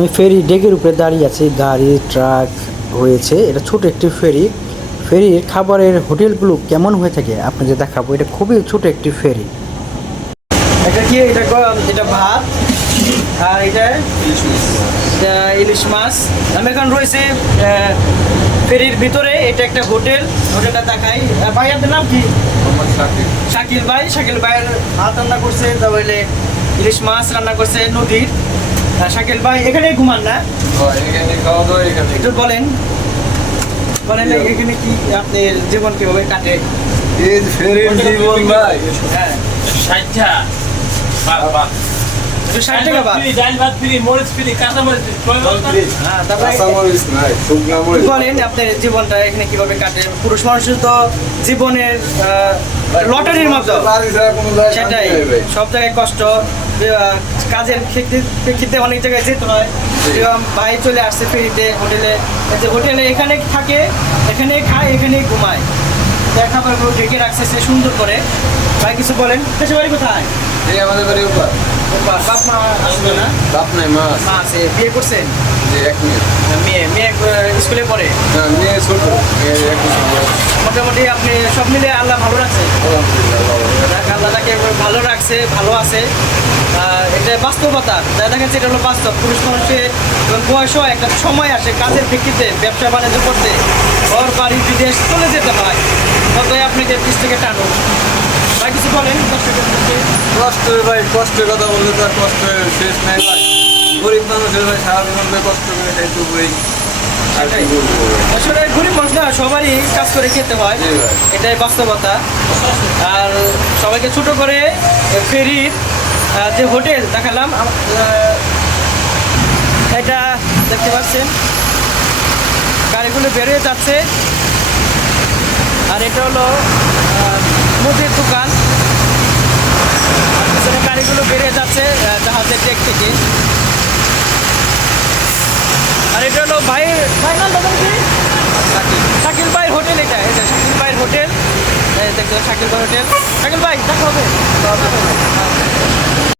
আমি ফেরি ডেকের উপরে দাঁড়িয়ে আছি। গাড়ি ট্রাক হয়েছে এটা ছোট একটি ফেরি। ফেরির খাবারের হোটেলগুলো কেমন হয়ে থাকে আপনাদের দেখাবো। এটা খুবই ছোট একটি ফেরি। এটা কি? এটা এটা ভাত। আর এটা ইলিশ মাছ। আমি এখন রয়েছে ফেরির ভিতরে। এটা একটা হোটেল। হোটেলটা দেখাই। ভাই আপনার নাম কি? শাকিল। ভাই। শাকিল ভাইয়ের ভাত রান্না করছে। তাহলে ইলিশ মাছ রান্না করছে নদীর। শাকিল ভাই এখানে ঘুমান না? একটু বলেন। বলেন এখানে কি আপনার জীবন কীভাবে কাটে? হ্যাঁ। ষাটটা একটু ষাট টাকা বাদ। ডাল ভাত ফ্রি মরিচ ফ্রি কাঁচা মরিচ হ্যাঁ তারপরে বলেন আপনার জীবনটা এখানে কীভাবে কাটে? পুরুষ মানুষের তো জীবনের লটারির মতো। সেটাই। সব জায়গায় কষ্ট কাজের প্রেক্ষিতে অনেক জায়গায় যেতে হয়। এবং ভাই চলে আসছে ফেরিতে হোটেলে। যে হোটেলে এখানে থাকে এখানে খায় এখানেই ঘুমায়। দেখা খাবারগুলো ঢেকে রাখছে সে সুন্দর করে। ভাই কিছু বলেন? দেশে বাড়ি কোথায়? আমাদের বাড়ি উপর বাপ মা আসবে না? বাপ নাই মা মা আছে। বিয়ে করছেন? যে এক মেয়ে। মেয়ে। আহ, স্কুলে পড়ে? মেয়ে ছোট এক মোটামুটি আপনি সব মিলে আল্লাহ ভালো রাখছে? ভালো। আল্লাহ তাকে ভালো রাখছে ভালো আছে। এটা বাস্তবতা যা দেখা যাচ্ছে এটা হলো বাস্তব। পুরুষ মানুষের যখন বয়স হয় একটা সময় আসে কাজের ভিত্তিতে ব্যবসা বাণিজ্য করতে। ঘর বাড়ি বিদেশ চলে যেতে হয়। ততই আপনাকে পিস থেকে টানো। ভাই কিছু বলেন? কষ্টের ভাই কষ্টের কথা বললে তো কষ্টের শেষ নাই ভাই। গরিব মানুষের ভাই সারা জীবন কষ্ট করে খাইতে ভাই? আসলে গরিব মানুষ না সবারই কাজ করে খেতে হয়। এটাই বাস্তবতা। আর সবাইকে ছোট করে ফেরির যে হোটেল দেখালাম এটা দেখতে পাচ্ছেন। গাড়িগুলো বেরিয়ে যাচ্ছে। আর এটা হলো মুদির দোকান। পিছনে গাড়িগুলো বেরিয়ে যাচ্ছে জাহাজের ডেক থেকে। আর এটা হলো ভাইয়ের ভাই নাম বলেন কি? শাকিল। ভাইয়ের হোটেল এটা এটা শাকিল ভাইয়ের হোটেল। দেখতে শাকিল ভাই হোটেল। শাকিল ভাই দেখা হবে।